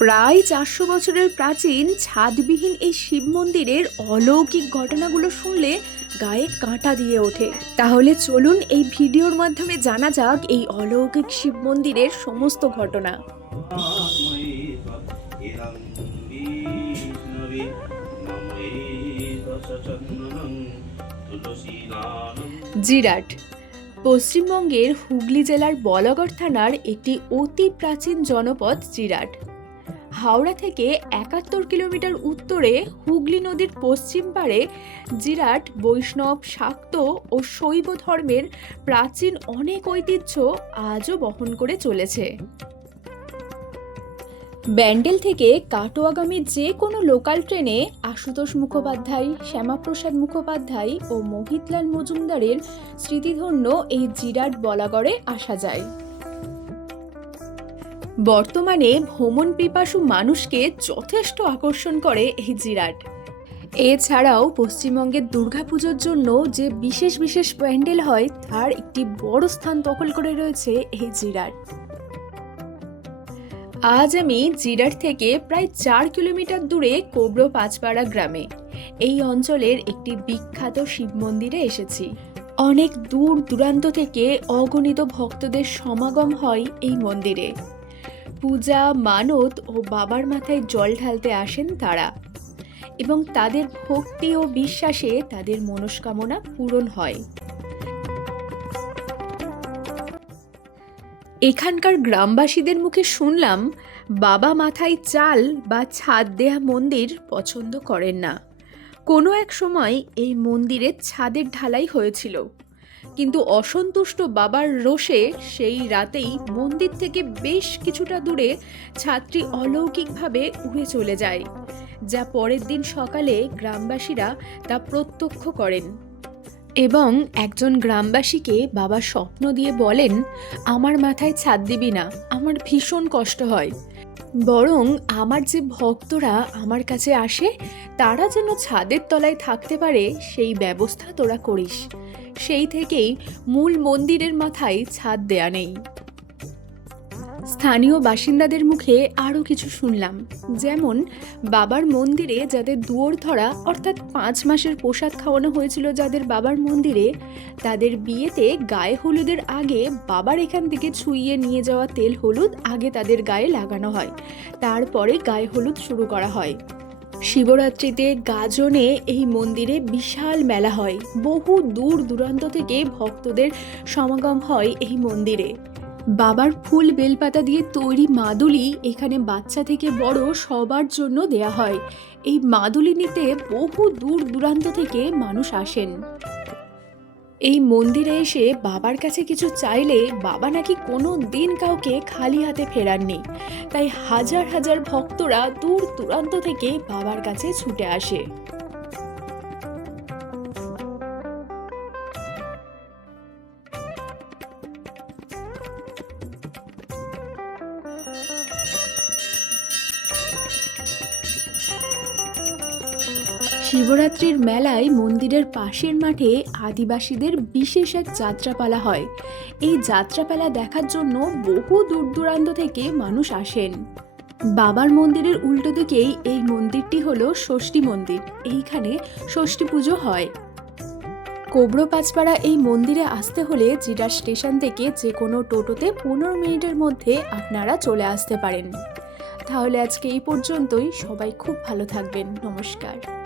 প্রায় চারশো বছরের প্রাচীন ছাদবিহীন এই শিব মন্দিরের অলৌকিক ঘটনাগুলো শুনলে গায়ে কাঁটা দিয়ে ওঠে। তাহলে চলুন এই ভিডিওর মাধ্যমে জানা যাক এই অলৌকিক শিব মন্দিরের সমস্ত ঘটনা। জিরাট, পশ্চিমবঙ্গের হুগলি জেলার বলাগড় থানার একটি অতি প্রাচীন জনপদ জিরাট। হাওড়া থেকে একাত্তর কিলোমিটার উত্তরে হুগলি নদীর পশ্চিম পাড়ে জিরাট, বৈষ্ণব, শাক্ত ও শৈব ধর্মের প্রাচীন অনেক ঐতিহ্য আজও বহন করে চলেছে। ব্যান্ডেল থেকে কাটোয়াগামী যে কোনো লোকাল ট্রেনে আশুতোষ মুখোপাধ্যায়, শ্যামাপ্রসাদ মুখোপাধ্যায় ও মোহিতলাল মজুমদারের স্মৃতিধন্য এই জিরাট বলাগড়ে আসা যায়। বর্তমানে ভ্রমণ পিপাসু মানুষকে যথেষ্ট আকর্ষণ করে এই জিরাট। এছাড়াও পশ্চিমবঙ্গের দুর্গাপুজোর জন্য যে বিশেষ বিশেষ প্যান্ডেল হয়, তার একটি বড় স্থান দখল করে রয়েছে এই জিরাট। আজ আমি জিরাট থেকে প্রায় চার কিলোমিটার দূরে কোবরো পাঁচপাড়া গ্রামে, এই অঞ্চলের একটি বিখ্যাত শিব মন্দিরে এসেছি। অনেক দূর দূরান্ত থেকে অগণিত ভক্তদের সমাগম হয় এই মন্দিরে। পূজা, মানত ও বাবার মাথায় জল ঢালতে আসেন তারা এবং তাদের ভক্তি ও বিশ্বাসে তাদের মনস্কামনা পূরণ হয়। এখানকার গ্রামবাসীদের মুখে শুনলাম, বাবা মাথায় চাল বা ছাদ দেয়া মন্দির পছন্দ করেন না। কোনো এক সময় এই মন্দিরের ছাদের ঢালাই হয়েছিল। কিন্তু অসন্তুষ্ট বাবার রোষে সেই রাতেই মন্দির থেকে বেশ কিছুটা দূরে ছাত্রী অলৌকিকভাবে উড়ে চলে যায়, যা পরের দিন সকালে গ্রামবাসীরা তা প্রত্যক্ষ করেন। এবং একজন গ্রামবাসীকে বাবা স্বপ্ন দিয়ে বলেন, আমার মাথায় ছাদ দিবি না, আমার ভীষণ কষ্ট হয়। বরং আমার যে ভক্তরা আমার কাছে আসে, তারা যেন ছাদের তলায় থাকতে পারে, সেই ব্যবস্থা তোরা করিস। সেই থেকেই মূল মন্দিরের মাথায় ছাদ দেয়া নেই। স্থানীয় বাসিন্দাদের মুখে আরও কিছু শুনলাম। যেমন, বাবার মন্দিরে যাদের দুয়োর ধরা, অর্থাৎ পাঁচ মাসের পোশাক খাওয়ানো হয়েছিল যাদের বাবার মন্দিরে, তাদের বিয়েতে গায়ে হলুদের আগে বাবার এখান থেকে ছুঁইয়ে নিয়ে যাওয়া তেল হলুদ আগে তাদের গায়ে লাগানো হয়। তারপরে গায়ে হলুদ শুরু করা হয়। শিবরাত্রিতে গাজনে এই মন্দিরে বিশাল মেলা হয়। বহু দূর দূরান্ত থেকে ভক্তদের সমাগম হয় এই মন্দিরে। বাবার ফুল বেলপাতা দিয়ে তৈরি মাদুলি এখানে বাচ্চা থেকে বড় সবার জন্য দেয়া হয়। এই মাদুলি নিতে বহু দূর দূরান্ত থেকে মানুষ আসেন। এই মন্দিরে এসে বাবার কাছে কিছু চাইলে বাবা নাকি কোনো দিন কাউকে খালি হাতে ফেরাননি। তাই হাজার হাজার ভক্তরা দূর দূরান্ত থেকে বাবার কাছে ছুটে আসে। শিবরাত্রির মেলায় মন্দিরের পাশের মাঠে আদিবাসীদের বিশেষ এক যাত্রাপালা হয়। এই যাত্রাপালা দেখার জন্য বহু দূর দূরান্ত থেকে মানুষ আসেন। বাবার মন্দিরের উল্টো দিকেই এই মন্দিরটি হলো ষষ্ঠী মন্দির। এইখানে ষষ্ঠী পুজো হয়। কোবরো পাঁচপাড়া এই মন্দিরে আসতে হলে জিরা স্টেশন থেকে যে কোনো টোটোতে পনেরো মিনিটের মধ্যে আপনারা চলে আসতে পারেন। তাহলে আজকে এই পর্যন্তই। সবাই খুব ভালো থাকবেন। নমস্কার।